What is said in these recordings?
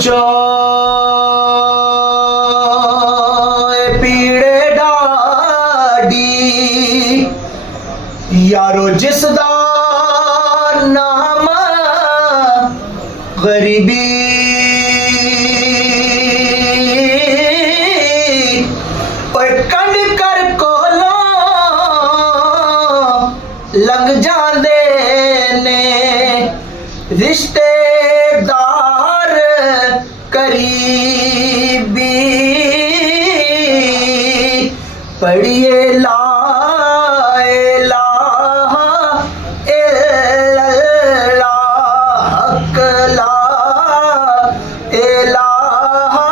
चोए पीड़े डाडी यारो जिसदा नाम गरीबी कंड कर कोलों लग जांदे ने रिश्तेदार करीबी पढ़िए ला इलाहा इल्लल्लाह हक ला इलाहा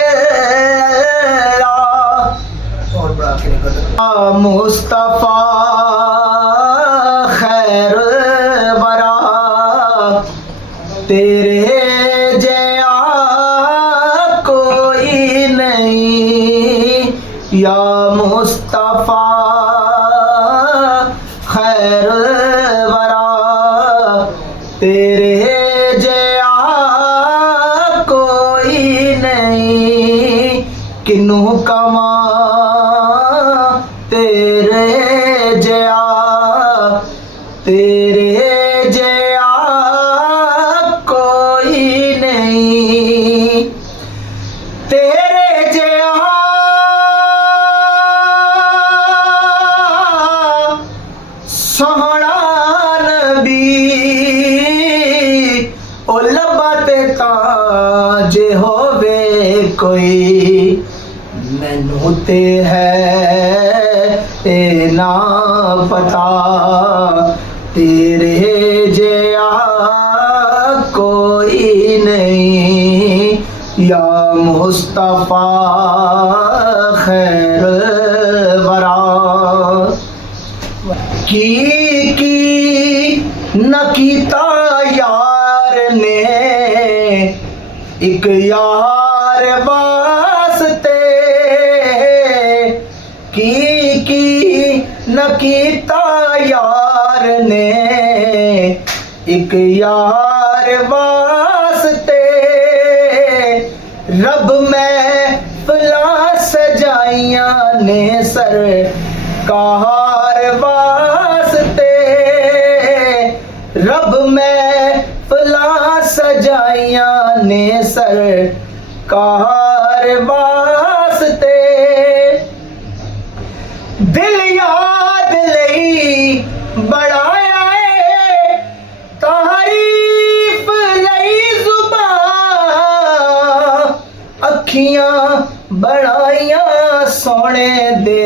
इल्लल्लाह और बड़ा के निकल मुस्तफा खैर वरा तेरे जया कोई नहीं या मुस्तफा खैर वरा तेरे जया कोई नहीं किन्नू कमा तेरे जया तेरे जया कोई नहीं तेरे जया सोहना नबी ओ लब्बा ते तां जे होवे कोई मैनू ते है ए ना पता तेरे जया कोई नहीं या मुस्तफा खैर वरा की न कीता यार ने एक यार वास्ते की न कीता यार ने एक यार वास्ते रब मैं फला सजाइया ने सरकार वास्ते रब मैं फला सजाइया ने सरकार वास्ते दिल याद लई बढ़ाया है तारीफ लई जुबान अखियां बढ़ाइया सोने दे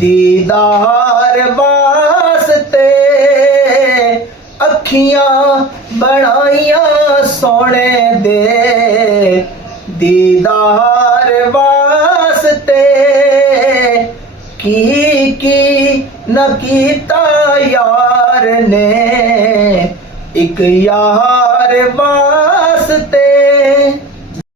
दीदार वास्ते अखियां बढ़ाइया सोने दे दीदार वास्ते की न कीता यार ने एक यार वास्ते